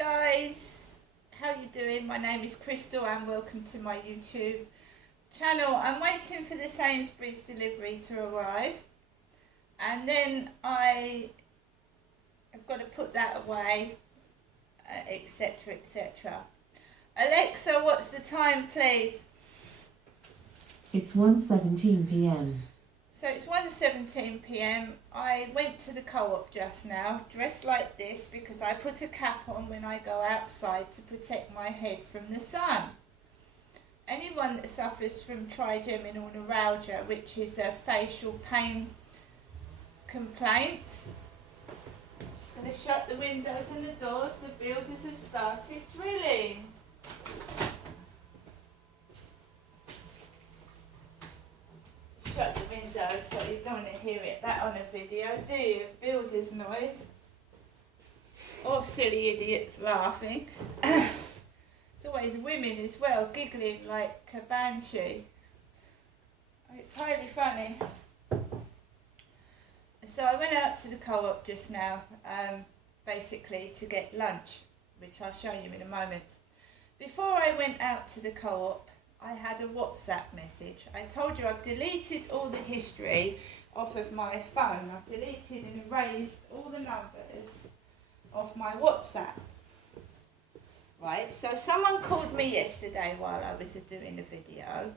guys, how you doing? My name is Crystal and welcome to my YouTube channel. I'm waiting for the Sainsbury's delivery to arrive and then I have got to put that away, etc, etc. Alexa, what's the time please? It's 1:17 p.m. So it's 1:17 p.m. I went to the co-op just now, dressed like this because I put a cap on when I go outside to protect my head from the sun. Anyone that suffers from trigeminal neuralgia, which is a facial pain complaint, I'm just going to shut the windows and the doors. The builders have started drilling. Shut the windows so you don't want to hear that on a video, do you? Builder's noise. Or silly idiots laughing. It's always women as well, giggling like a banshee. It's highly funny. So I went out to the co-op just now, basically to get lunch, which I'll show you in a moment. Before I went out to the co-op, I had a WhatsApp message. I told you I've deleted all the history off of my phone. I've deleted and erased all the numbers off my WhatsApp. Right, so someone called me yesterday while I was doing the video,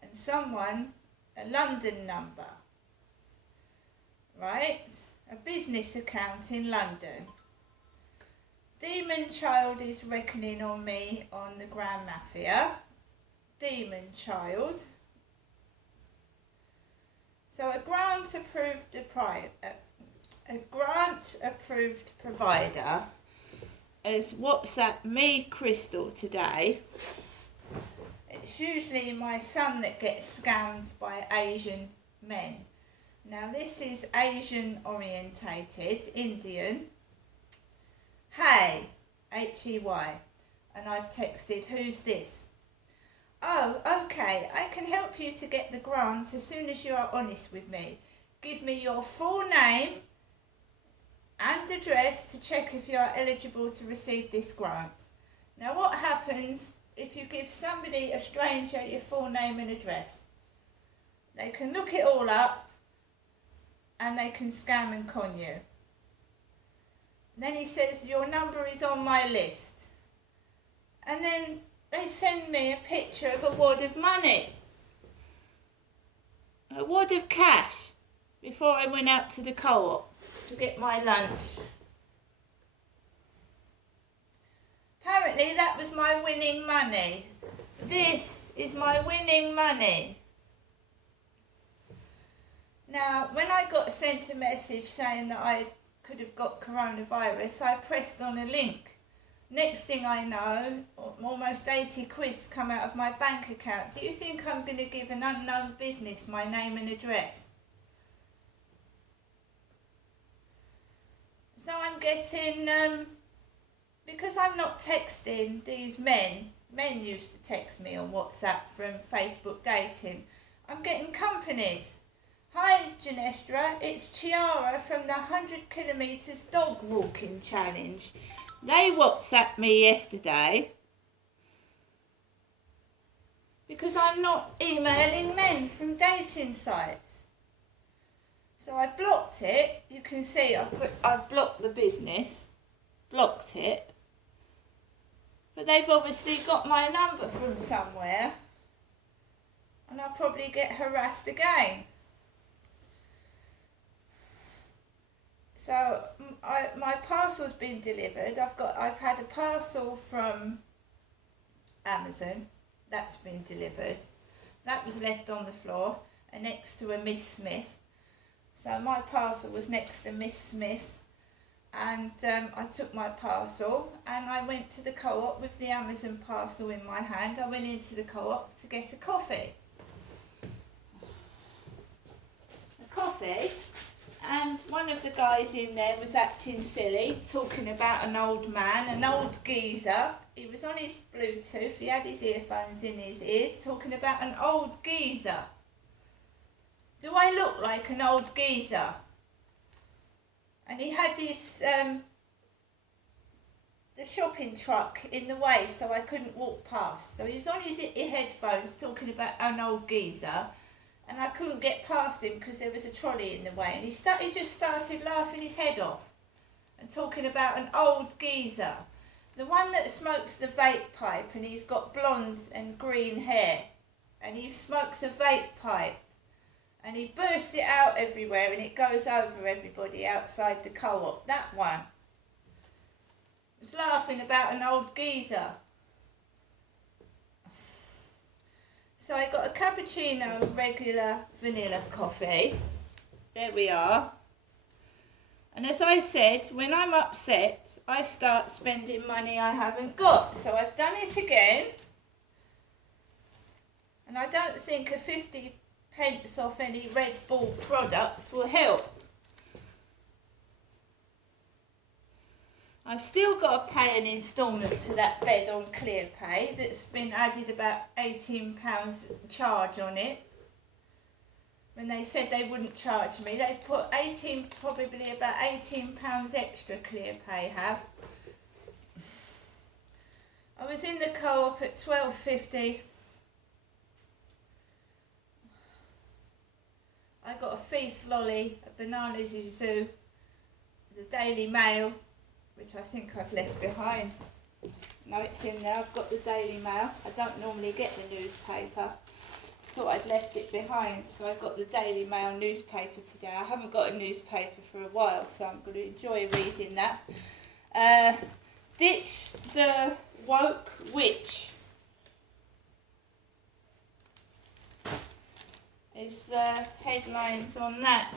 and someone, a London number, right, a business account in London. Demon Child is reckoning on me on the Grand Mafia. Demon Child. So a grant approved provider has WhatsApp me, Crystal, today. It's usually my son that gets scammed by Asian men. Now this is Asian orientated, Indian. Hey, H-E-Y. And I've texted, who's this? Oh, okay, I can help you to get the grant as soon as you are honest with me. Give me your full name and address to check if you are eligible to receive this grant. Now what happens if you give somebody, a stranger, your full name and address? They can look it all up and they can scam and con you. And then he says, your number is on my list. And then they send me a picture of a wad of money. A wad of cash before I went out to the co-op to get my lunch. Apparently that was my winning money. This is my winning money. Now, when I got sent a message saying that I could have got coronavirus, I pressed on a link. Next thing I know, almost 80 quid's come out of my bank account. Do you think I'm going to give an unknown business my name and address? So I'm getting, because I'm not texting these men used to text me on WhatsApp from Facebook dating, I'm getting companies. Hi Janestra, it's Chiara from the 100 kilometres dog walking challenge. They WhatsApped me yesterday because I'm not emailing men from dating sites. So I blocked it. You can see I've blocked the business, blocked it. But they've obviously got my number from somewhere and I'll probably get harassed again. So my parcel's been delivered. I've had a parcel from Amazon that's been delivered. That was left on the floor and next to a Miss Smith. So my parcel was next to Miss Smith's, and I took my parcel and I went to the co-op with the Amazon parcel in my hand. I went into the co-op to get a coffee. And one of the guys in there was acting silly, talking about an old man, an old geezer. He was on his Bluetooth, he had his earphones in his ears, talking about an old geezer. Do I look like an old geezer? And he had his the shopping truck in the way so I couldn't walk past. So he was on his headphones talking about an old geezer, and I couldn't get past him because there was a trolley in the way, and he just started laughing his head off and talking about an old geezer, the one that smokes the vape pipe, and he's got blonde and green hair, and he smokes a vape pipe and he bursts it out everywhere and it goes over everybody outside the co-op. That one was laughing about an old geezer. So I got a cappuccino, regular vanilla coffee. There we are. And as I said, when I'm upset, I start spending money I haven't got. So I've done it again. And I don't think a 50 pence off any Red Bull product will help. I've still got to pay an instalment for that bed on ClearPay that's been added about £18 charge on it. When they said they wouldn't charge me, they put probably about £18 extra ClearPay have. I was in the co-op at 12.50. I got a Feast lolly, a banana zuzou, the Daily Mail, which I think I've left behind. No, it's in there. I've got the Daily Mail. I don't normally get the newspaper. Thought I'd left it behind, so I got the Daily Mail newspaper today. I haven't got a newspaper for a while, so I'm going to enjoy reading that. Ditch the woke witch is the headlines on that.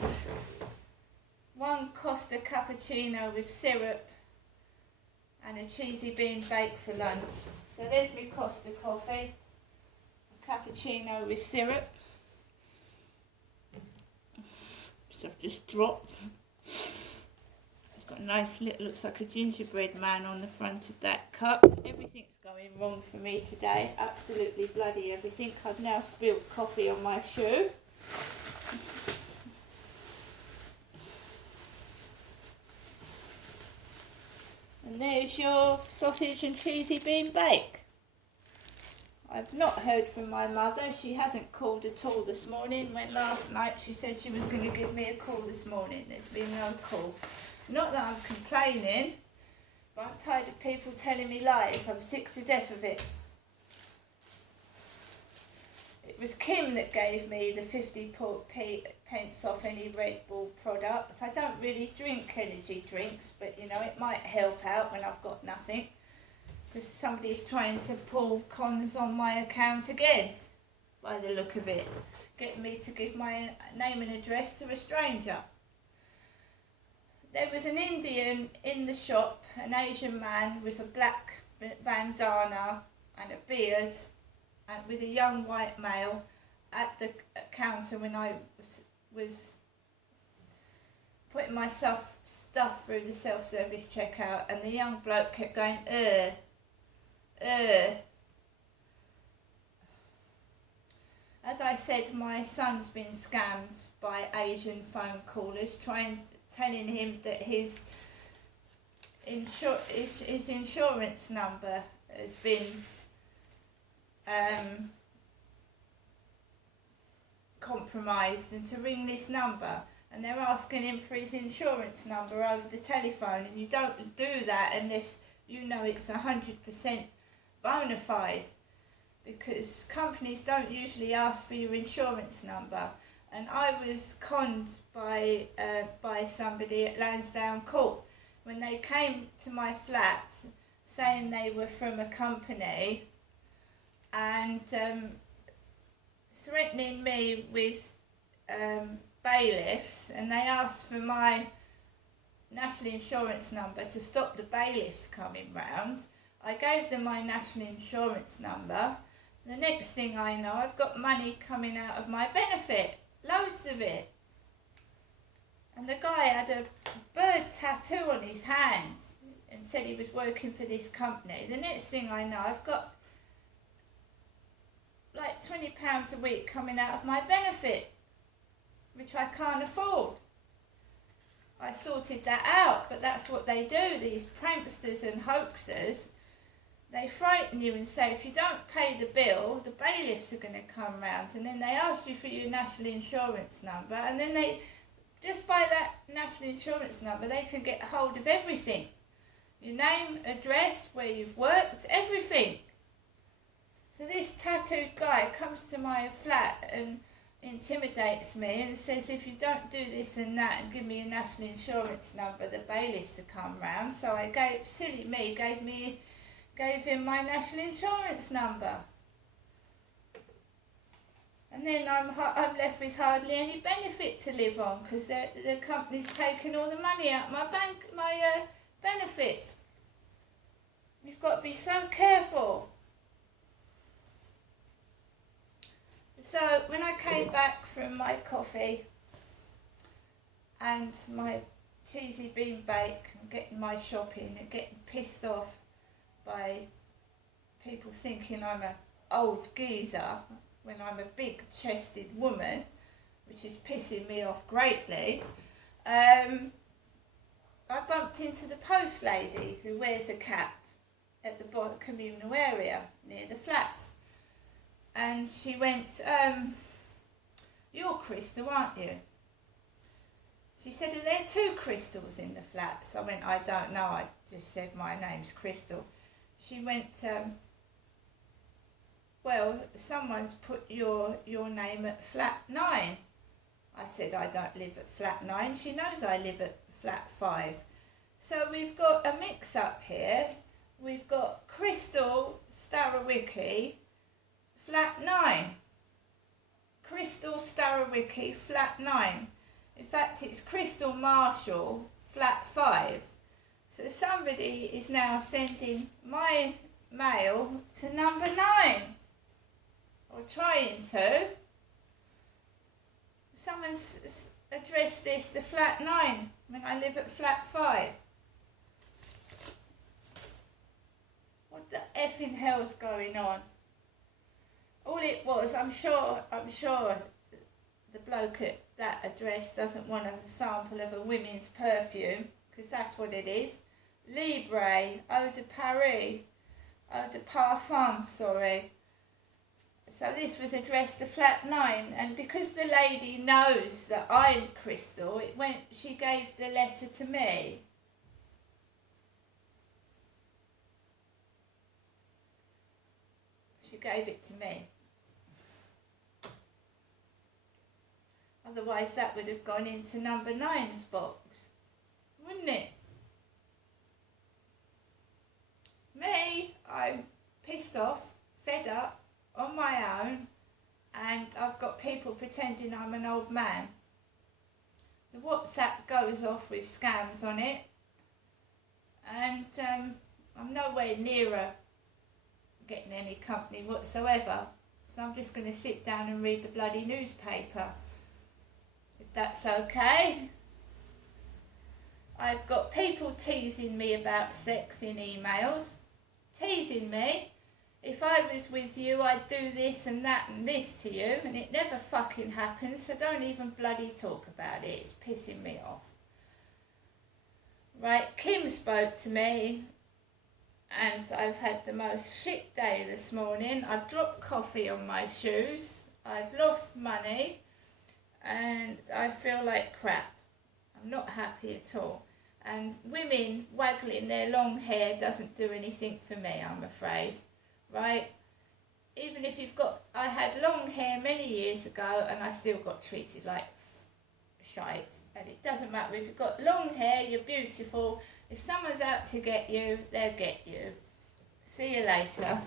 One Costa cappuccino with syrup and a cheesy bean bake for lunch. So there's my Costa coffee, a cappuccino with syrup, which I've just dropped. It's got a nice little, looks like a gingerbread man on the front of that cup. Everything's going wrong for me today, absolutely bloody everything. I've now spilled coffee on my shoe. And there's your sausage and cheesy bean bake. I've not heard from my mother. She hasn't called at all this morning, when last night she said she was going to give me a call this morning. There's been no call. Not that I'm complaining, but I'm tired of people telling me lies. I'm sick to death of it. It was Kim that gave me the 50 pence off any Red Bull product. I don't really drink energy drinks, but you know, it might help out when I've got nothing. Because somebody's trying to pull cons on my account again, by the look of it. Getting me to give my name and address to a stranger. There was an Indian in the shop, an Asian man with a black bandana and a beard, and with a young white male at the counter when I was putting my stuff through the self-service checkout, and the young bloke kept going, As I said, my son's been scammed by Asian phone callers telling him that his insurance number has been compromised, and to ring this number, and they're asking him for his insurance number over the telephone, and you don't do that unless you know it's 100% bona fide, because companies don't usually ask for your insurance number. And I was conned by somebody at Lansdowne Court when they came to my flat saying they were from a company and threatening me with bailiffs, and they asked for my national insurance number to stop the bailiffs coming round. I gave them my national insurance number. The next thing I know, I've got money coming out of my benefit, loads of it. And the guy had a bird tattoo on his hand and said he was working for this company. The next thing I know, I've got like £20 a week coming out of my benefit, which I can't afford. I sorted that out, but that's what they do, these pranksters and hoaxers. They frighten you and say, if you don't pay the bill, the bailiffs are going to come round, and then they ask you for your national insurance number, and then they, just by that national insurance number, they can get a hold of everything. Your name, address, where you've worked, everything. So this tattooed guy comes to my flat and intimidates me and says, if you don't do this and that and give me a national insurance number, the bailiffs will come round. So I gave him my national insurance number. And then I'm left with hardly any benefit to live on, because the company's taken all the money out my benefits. You've got to be so careful. So when I came back from my coffee and my cheesy bean bake and getting my shopping and getting pissed off by people thinking I'm an old geezer when I'm a big chested woman, which is pissing me off greatly, I bumped into the post lady who wears a cap at the communal area near the flats. And she went, you're Crystal, aren't you? She said, are there two Crystals in the flats? I went, I don't know, I just said my name's Crystal. She went, well, someone's put your name at flat 9. I said, I don't live at flat 9. She knows I live at flat 5. So we've got a mix-up here. We've got Crystal Starawicki, flat 9. Crystal Starawicki, flat 9. In fact, it's Crystal Marshall, flat 5. So somebody is now sending my mail to number 9. Or trying to. Someone's addressed this to flat 9 when I live at flat 5. What the effing hell's going on? All it was, I'm sure the bloke at that address doesn't want a sample of a women's perfume, because that's what it is. Libre, Eau de Paris, Eau de Parfum, sorry. So this was addressed to flat 9, and because the lady knows that I'm Crystal, she gave the letter to me. She gave it to me. Otherwise that would have gone into number 9's box, wouldn't it? Me, I'm pissed off, fed up, on my own, and I've got people pretending I'm an old man. The WhatsApp goes off with scams on it, and I'm nowhere nearer getting any company whatsoever, so I'm just going to sit down and read the bloody newspaper, if that's okay. I've got people teasing me about sex in emails, teasing me. If I was with you, I'd do this and that and this to you, and it never fucking happens, so don't even bloody talk about it. It's pissing me off. Right, Kim spoke to me, and I've had the most shit day this morning. I've dropped coffee on my shoes, I've lost money, and I feel like crap. I'm not happy at all. And women waggling their long hair doesn't do anything for me, I'm afraid. Right? Even if I had long hair many years ago and I still got treated like shite. And it doesn't matter, if you've got long hair, you're beautiful. If someone's out to get you, they'll get you. See you later.